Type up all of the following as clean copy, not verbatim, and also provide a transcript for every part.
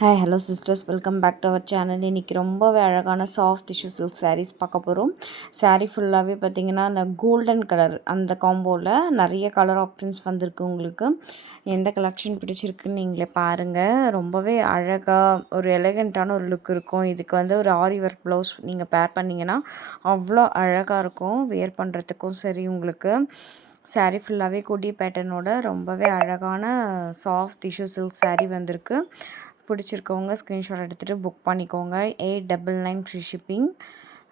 Hi hello sisters, welcome back to our channel. இன்றைக்கி ரொம்பவே அழகான சாஃப்ட் டிஷ்யூ சில்க் சாரீஸ் பார்க்க போகிறோம். சாரீ ஃபுல்லாகவே பார்த்திங்கன்னா அந்த கோல்டன் கலர் அந்த காம்போவில் நிறைய கலர் ஆப்ஷன்ஸ் வந்திருக்கு. உங்களுக்கு எந்த கலெக்ஷன் பிடிச்சிருக்குன்னு நீங்களே பாருங்கள். ரொம்பவே அழகாக ஒரு எலகண்ட்டான ஒரு லுக் இருக்கும். இதுக்கு வந்து ஒரு ஆரி ஒர்க் ப்ளவுஸ் நீங்கள் பேர் பண்ணிங்கன்னா அவ்வளோ அழகாக இருக்கும். வியர் பண்ணுறதுக்கும் சரி. உங்களுக்கு சாரீ ஃபுல்லாகவே கொடி பேட்டர்னோட ரொம்பவே அழகான சாஃப்ட் டிஷ்யூ சில்க் சாரீ வந்திருக்கு. பிடிச்சிருக்கவங்க ஸ்க்ரீன்ஷாட் எடுத்துகிட்டு புக் பண்ணிக்கோங்க. 899 ஃப்ரீ ஷிப்பிங்.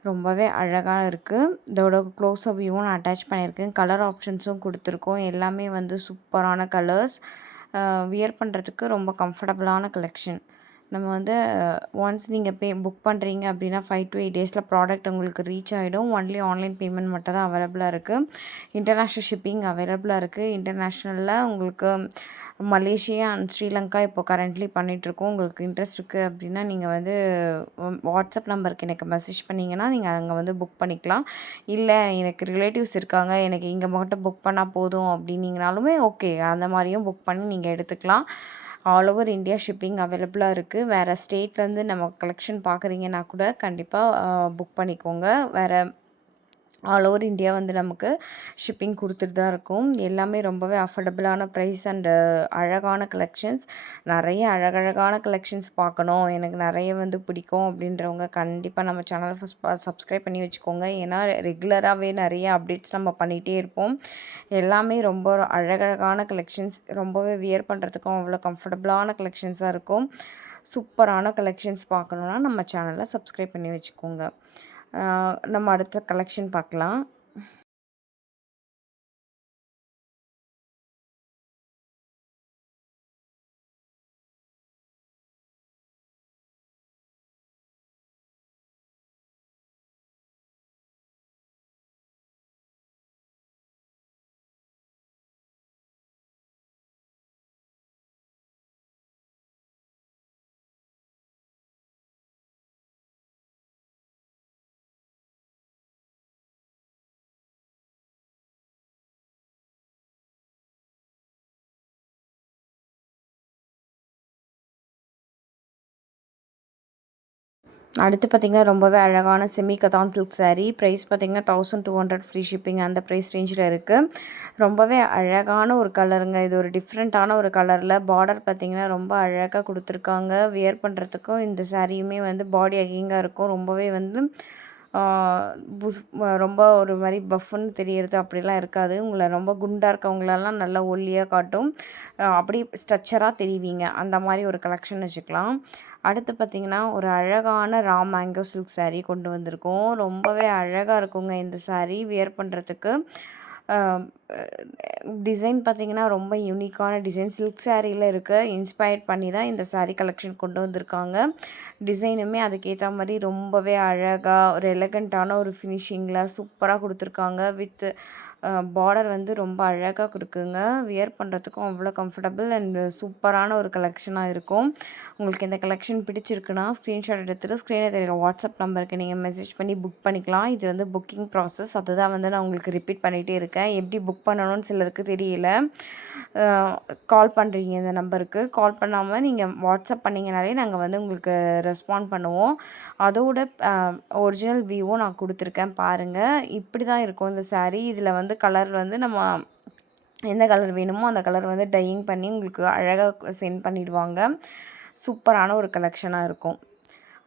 ரொம்பவே அழகாக இருக்குது. இதோட க்ளோஸ்அப் வியூவும் நான் அட்டாச் பண்ணியிருக்கேன். கலர் ஆப்ஷன்ஸும் கொடுத்துருக்கோம். எல்லாமே வந்து சூப்பரான கலர்ஸ். வியர் பண்ணுறதுக்கு ரொம்ப கம்ஃபர்டபுளான கலெக்ஷன். நம்ம வந்து ஒன்ஸ் நீங்கள் புக் பண்ணுறீங்க அப்படின்னா 5 to 8 டேஸில் ப்ராடக்ட் உங்களுக்கு ரீச் ஆகிடும். ஒன்லி ஆன்லைன் பேமெண்ட் மட்டும் தான் அவைலபிளாக இருக்குது. இன்டர்நேஷ்னல் ஷிப்பிங் அவைலபிளாக இருக்குது. இன்டர்நேஷ்னலில் உங்களுக்கு மலேசியா அண்ட் ஸ்ரீலங்கா இப்போ கரண்ட்லி பண்ணிகிட்ருக்கோம். உங்களுக்கு இன்ட்ரெஸ்ட் இருக்குது அப்படின்னா நீங்கள் வந்து வாட்ஸ்அப் நம்பருக்கு எனக்கு மெசேஜ் பண்ணிங்கன்னா நீங்கள் அங்கே வந்து புக் பண்ணிக்கலாம். இல்லை எனக்கு ரிலேட்டிவ்ஸ் இருக்காங்க, எனக்கு இங்கே மட்டும் புக் பண்ணால் போதும் அப்படின்னீங்கனாலுமே ஓகே, அந்த மாதிரியும் புக் பண்ணி நீங்கள் எடுத்துக்கலாம். ஆல் ஓவர் இந்தியா ஷிப்பிங் அவைலபிளாக இருக்குது. வேறு ஸ்டேட்லேருந்து நம்ம கலெக்ஷன் பார்க்குறீங்கன்னா கூட கண்டிப்பாக புக் பண்ணிக்கோங்க. வேறு ஆல் ஓவர் இந்தியா வந்து நமக்கு ஷிப்பிங் கொடுத்துட்டு தான் இருக்கும். எல்லாமே ரொம்பவே அஃபோர்டபுளான ப்ரைஸ் அண்டு அழகான கலெக்ஷன்ஸ். நிறைய அழகழகான கலெக்ஷன்ஸ் பார்க்கணும், எனக்கு நிறைய வந்து பிடிக்கும் அப்படின்றவங்க கண்டிப்பாக நம்ம சேனலை சப்ஸ்கிரைப் பண்ணி வச்சுக்கோங்க. ஏன்னா ரெகுலராகவே நிறைய அப்டேட்ஸ் நம்ம பண்ணிகிட்டே இருப்போம். எல்லாமே ரொம்ப அழகழகான கலெக்ஷன்ஸ். ரொம்பவே வியர் பண்ணுறதுக்கும் அவ்வளோ கம்ஃபர்டபுளான கலெக்ஷன்ஸாக இருக்கும். சூப்பரான கலெக்ஷன்ஸ் பார்க்கணுன்னா நம்ம சேனலை சப்ஸ்கிரைப் பண்ணி வச்சுக்கோங்க. நம்ம அடுத்த கலெக்ஷன் பார்க்கலாம். அடுத்து பார்த்திங்கன்னா ரொம்பவே அழகான செமி கதான் சில்க் சாரீ. ப்ரைஸ் பார்த்திங்கன்னா 1200 ஃப்ரீ ஷிப்பிங் அந்த ப்ரைஸ் ரேஞ்சில் இருக்குது. ரொம்பவே அழகான ஒரு கலருங்க. இது ஒரு டிஃப்ரெண்ட்டான ஒரு கலரில் பார்டர் பார்த்திங்கன்னா ரொம்ப அழகாக கொடுத்துருக்காங்க. வியர் பண்ணுறதுக்கும் இந்த சாரியுமே வந்து பாடி ஹக்கிங்காக இருக்கும். ரொம்பவே வந்து ரொம்ப ஒரு மாதிரி பஃப்னு தெரியறது அப்படிலாம் இருக்காது. உங்களை ரொம்ப குண்டாக இருக்கவங்களெல்லாம் நல்லா ஒல்லியாக காட்டும். அப்படி ஸ்ட்ரக்சராக தெரிவிங்க, அந்த மாதிரி ஒரு கலெக்ஷன் வச்சுக்கலாம். அடுத்து பார்த்திங்கன்னா ஒரு அழகான மேங்கோ சில்க் சாரீ கொண்டு வந்திருக்கோம். ரொம்பவே அழகாக இருக்குங்க இந்த சாரீ வியர் பண்ணுறதுக்கு. டிசைன் பார்த்திங்கன்னா ரொம்ப யூனிக்கான டிசைன். சில்க் சாரியில் இருக்க இன்ஸ்பயர் பண்ணி தான் இந்த சாரீ கலெக்ஷன் கொண்டு வந்திருக்காங்க. டிசைனுமே அதுக்கேற்ற மாதிரி ரொம்பவே அழகாக ஒரு எலகண்ட்டான ஒரு ஃபினிஷிங்கில் சூப்பராக கொடுத்துருக்காங்க. வித் பார்டர் வந்து ரொம்ப அழகாக இருக்குங்க. வியர் பண்ணுறதுக்கும் அவ்வளோ கம்ஃபர்டபுள் அண்ட் சூப்பரான ஒரு கலெக்ஷனாக இருக்கும். உங்களுக்கு இந்த கலெக்ஷன் பிடிச்சிருக்குன்னா ஸ்க்ரீன்ஷாட் எடுத்துகிட்டு ஸ்க்ரீனில் தெரியுற வாட்ஸ்அப் நம்பருக்கு நீங்கள் மெசேஜ் பண்ணி புக் பண்ணிக்கலாம். இது வந்து புக்கிங் ப்ராசஸ். அதுதான் வந்து நான் உங்களுக்கு ரிப்பீட் பண்ணிகிட்டே இருக்கேன். எப்படி புக் பண்ணணும்னு சிலருக்கு தெரியல. கால் பண்ணுறீங்க இந்த நம்பருக்கு. கால் பண்ணாமல் நீங்கள் வாட்ஸ்அப் பண்ணிங்கனாலே நாங்கள் வந்து உங்களுக்கு ரெஸ்பாண்ட் பண்ணுவோம். அதோட ஒரிஜினல் வியூவும் நான் கொடுத்துருக்கேன் பாருங்கள். இப்படி தான் இருக்கும் இந்த சாரீ. இதில் வந்து கலர் வந்து நம்ம எந்த கலர் வேணுமோ அந்த கலர் வந்து டையிங் பண்ணி உங்களுக்கு அழகாக சென்ட் பண்ணிடுவாங்க. சூப்பரான ஒரு கலெக்ஷனாக இருக்கும்.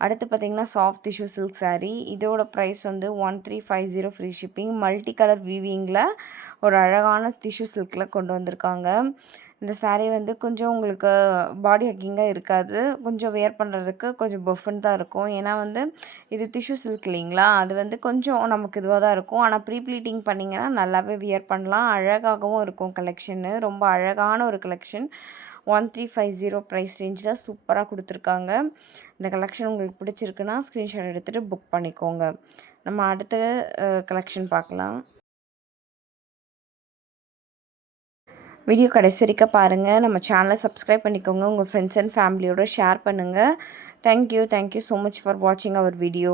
அடுத்து பார்த்திங்கன்னா சாஃப்ட் டிஷ்யூ சில்க் சாரீ. இதோட ப்ரைஸ் வந்து 1350 ஃப்ரீ ஷிப்பிங். மல்டி கலர் வீவிங்கில் ஒரு அழகான டிஷ்யூ சில்கில் கொண்டு வந்திருக்காங்க. இந்த சாரீ வந்து கொஞ்சம் உங்களுக்கு பாடி ஹக்கிங்காக இருக்காது. கொஞ்சம் வியர் பண்ணுறதுக்கு கொஞ்சம் பஃப்னு தான் இருக்கும். ஏன்னா வந்து இது டிஷ்யூ சில்க் இல்லைங்களா, அது வந்து கொஞ்சம் நமக்கு இதுவாக தான் இருக்கும். ஆனால் ப்ரீ ப்ளீட்டிங் பண்ணிங்கன்னா நல்லாவே வியர் பண்ணலாம். அழகாகவும் இருக்கும் கலெக்ஷனு. ரொம்ப அழகான ஒரு கலெக்ஷன். 1350 ப்ரைஸ் ரேஞ்சில் சூப்பராக கொடுத்துருக்காங்க. இந்த கலெக்ஷன் உங்களுக்கு பிடிச்சிருக்குன்னா ஸ்க்ரீன்ஷாட் எடுத்துகிட்டு புக் பண்ணிக்கோங்க. நம்ம அடுத்த கலெக்ஷன் பார்க்கலாம். வீடியோ கடைசி வரைக்கும் பாருங்கள். நம்ம சேனலை சப்ஸ்கிரைப் பண்ணிக்கோங்க. உங்கள் ஃப்ரெண்ட்ஸ் அண்ட் ஃபேமிலியோடு ஷேர் பண்ணுங்கள். தேங்க்யூ ஸோ மச் ஃபார் வாட்சிங் அவர் வீடியோ.